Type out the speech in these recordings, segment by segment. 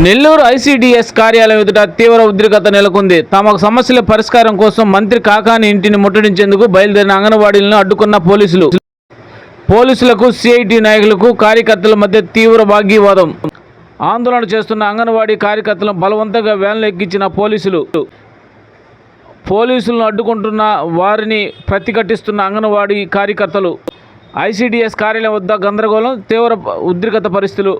Nellore ICDS కార్యాలయం ఎదుట తీవ్ర ఉద్రిక్తత నెలకొంది. తమ సమస్యల పరిష్కారం కోసం మంత్రి కాకాని ఇంటిని ముట్టడించేందుకు బయలుదేరిన అంగన్వాడీలను అడ్డుకున్న పోలీసులు. పోలీసులకు సిఐటి నాయకులకు కార్యకర్తల మధ్య తీవ్ర వాగ్వివాదం ఆందోళన చేస్తున్న అంగన్వాడీ కార్యకర్తలను బలవంతంగా వ్యాన్లు ఎక్కించిన పోలీసులు. పోలీసులను అడ్డుకుంటున్న వారిని ప్రతిఘటిస్తున్న అంగన్వాడీ కార్యకర్తలు. ఐసీడీఎస్ కార్యాలయం వద్ద గందరగోళం తీవ్ర ఉద్రిక్త పరిస్థితులు.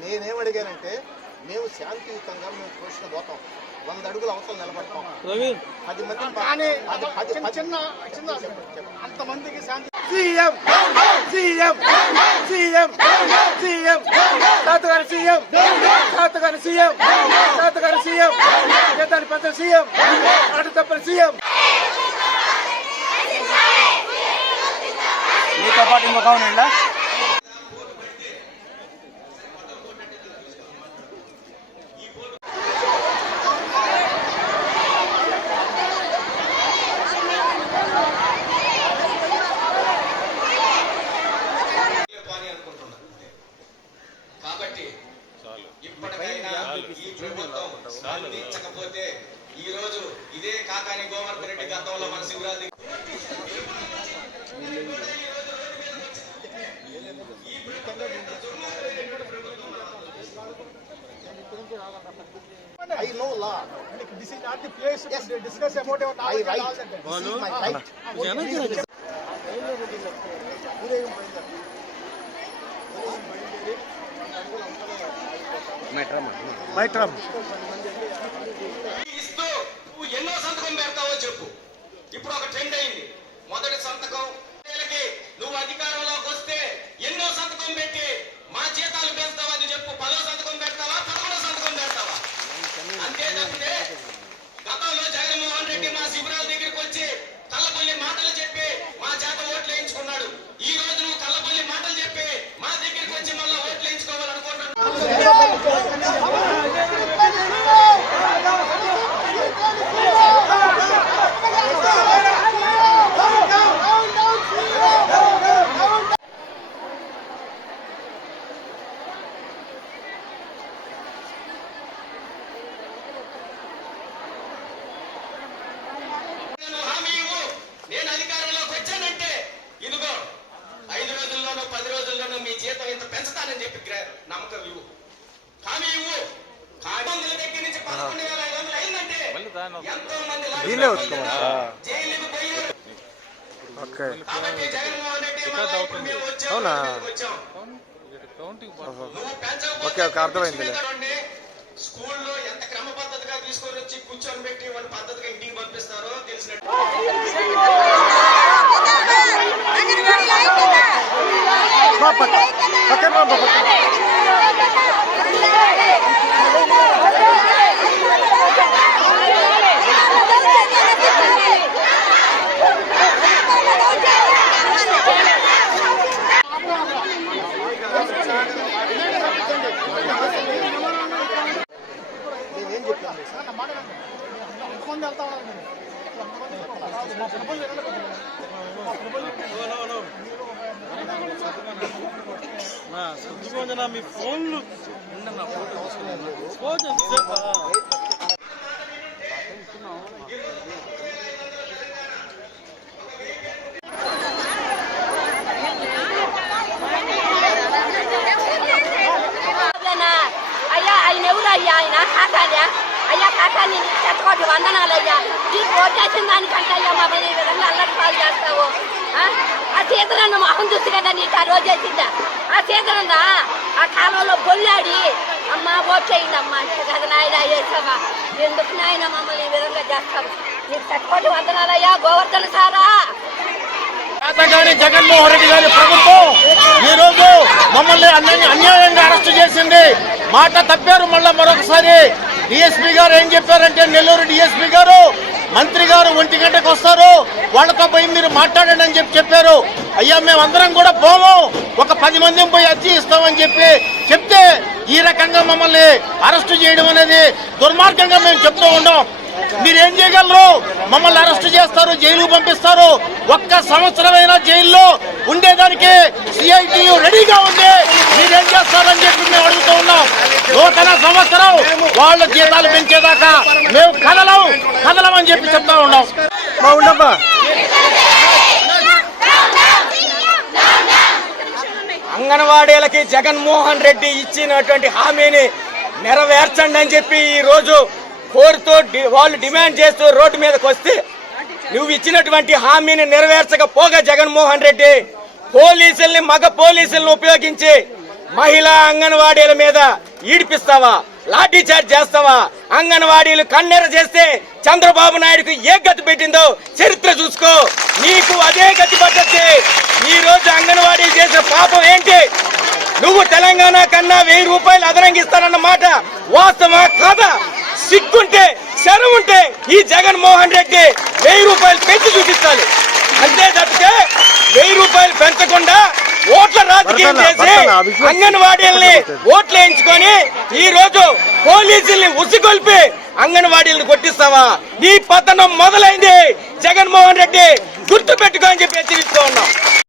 నేనేం అడిగానంటే మేము శాంతియుతంగా మేము ప్రశ్న పోతాం వంద అడుగుల అవతల నిలబడతాం పది మంది కానీ పది పది పది చిన్న చిన్న అంతమందికి శాంతి సీఎం సీఎం సీఎం సీఎం తాతగారి సీఎం తాతగారి సీఎం తాతగారి సీఎం చేతాని పెద్ద సీఎం అటు తప్పని సీఎం మీతో పాటు ఇంకొక అవునండి ఇస్తూ నువ్వు ఎన్నో సంతకం పెడతావో చెప్పు. ఇప్పుడు ఒక ట్రెండ్ అయింది. మొదటి సంతకం నువ్వు అధికారంలోకి వస్తే ఎన్నో సంతకం పెట్టి మా జీతాలు పెంచుతావని చెప్పు. పదో సంతకం పెడతావా? అంతే తప్పితే గతంలో జగన్మోహన్ రెడ్డి మా శిబిరాల దగ్గరికి వచ్చి కల్లపల్లి మాటలు చెప్పి మా చేత ఓట్లు వేయించుకున్నాడు ఈ రోజు నువ్వు కల్లపల్లి మాటలు చెప్పి మా దగ్గరికి వచ్చి మళ్ళీ ఓట్లు వేయించుకోవాలనుకుంటున్నావు పోయారు ఓకే అవునా? ఓకే, ఓకే, అర్థమైందిలే. చూడండి, స్కూల్లో ఎంత క్రమ పద్ధతిగా తీసుకొని వచ్చి కూర్చొని పెట్టి వాళ్ళు పద్ధతిగా ఇంటికి పంపిస్తారో తెలిసినట్టు పక్కన రా, పక్కన. అంతమంది వెళ్తా ఉన్నారు మీరు. మా మీ ఫోన్లు ఫోన్ ఎంతసేపా? అయ్యా ఆయన ఎవరు అయ్యా ఆయన కాకాని చెత్తకోటి వందనాలయ్యా. నీకు ఓటేసిన దానికంటే అయ్యా మమ్మల్ని ఈ విధంగా అల్లరి పాలు చేస్తావు. ఆ? ఆ సీతనన్న మొహం చూసి కదా నీకు ఆ రోజు వేసిందా? ఆ సీతనందా ఆ కాలంలో బొల్లాడి అమ్మ ఓట్ అమ్మ అంటే కదా నాయన వేసావా ఎందుకు నాయన మమ్మల్ని ఈ విధంగా చేస్తావు? నీకు చెత్తకోటి వందనాలయ్యా గోవర్ధన సారా. జగన్మోహన్ రెడ్డి గారి ప్రభుత్వం ఈ రోజు మమ్మల్ని అన్యాయంగా అరెస్ట్ చేసింది. మాట తప్పారు మళ్ళా మరొకసారి. డిఎస్పీ గారు ఏం చెప్పారంటే నెల్లూరు డిఎస్పీ గారు మంత్రి గారు ఒంటి గంటకు వస్తారు వాళ్ళతో పోయి మీరు మాట్లాడండి అని చెప్పి చెప్పారు. అయ్యా మేమందరం కూడా పోము ఒక పది మందిని పోయి అర్జీ ఇస్తామని చెప్పి చెప్తే ఈ రకంగా మమ్మల్ని అరెస్టు చేయడం అనేది దుర్మార్గంగా మేము చెప్తూ ఉన్నాం. మీరేం చేయగలరు? మమ్మల్ని అరెస్ట్ చేస్తారు జైలు పంపిస్తారు. ఒక్క సంవత్సరమైనా జైల్లో ఉండేదానికి సిఐటి రెడీగా ఉంది. మీరేం చేస్తారని చెప్పి మేము అడుగుతూ ఉన్నాం. నూతన సంవత్సరం వాళ్ళ జీతాలు పెంచేదాకా మేము కదలం కదలం అని చెప్పి చెప్తా ఉన్నాం. మా అంగన్వాడీలకి జగన్మోహన్ రెడ్డి ఇచ్చినటువంటి హామీని నెరవేర్చండి అని చెప్పి ఈ రోజు కోరుతూ వాళ్ళు డిమాండ్ చేస్తూ రోడ్డు మీదకి వస్తే నువ్వు ఇచ్చినటువంటి హామీని నెరవేర్చకపోగా జగన్మోహన్ రెడ్డి పోలీసుల్ని మగ పోలీసుల్ని ఉపయోగించి మహిళా అంగన్వాడీల మీద ఈడిపిస్తావా? లాఠీ చార్జ్ చేస్తావా? అంగన్వాడీలు కన్నెర చేస్తే చంద్రబాబు నాయుడుకు ఏ గతి పెట్టిందో చరిత్ర చూసుకో. నీకు అదే గతి పద్ధతి. ఈ రోజు అంగన్వాడీలు చేసిన పాపం ఏంటి? నువ్వు తెలంగాణ కన్నా వెయ్యి రూపాయలు అదనంగా ఇస్తానన్న మాట వాస్తవా కాదా? సిగ్గుంటే శరం ఉంటే ఈ జగన్మోహన్ రెడ్డి వెయ్యి రూపాయలు పెంచి చూపించాలి అంతే తప్పితే వెయ్యి రూపాయలు పెంచకుండా ఓట్ల రాజకీయం చేసి అంగన్వాడీల్ని ఓట్లు వేయించుకొని ఈ రోజు పోలీసుల్ని ఉసిగొల్పి అంగన్వాడీలను కొట్టిస్తావా? నీ పతనం మొదలైంది. జగన్మోహన్ రెడ్డి గుర్తు పెట్టుకో అని చెప్పి హెచ్చరిస్తూ ఉన్నాం.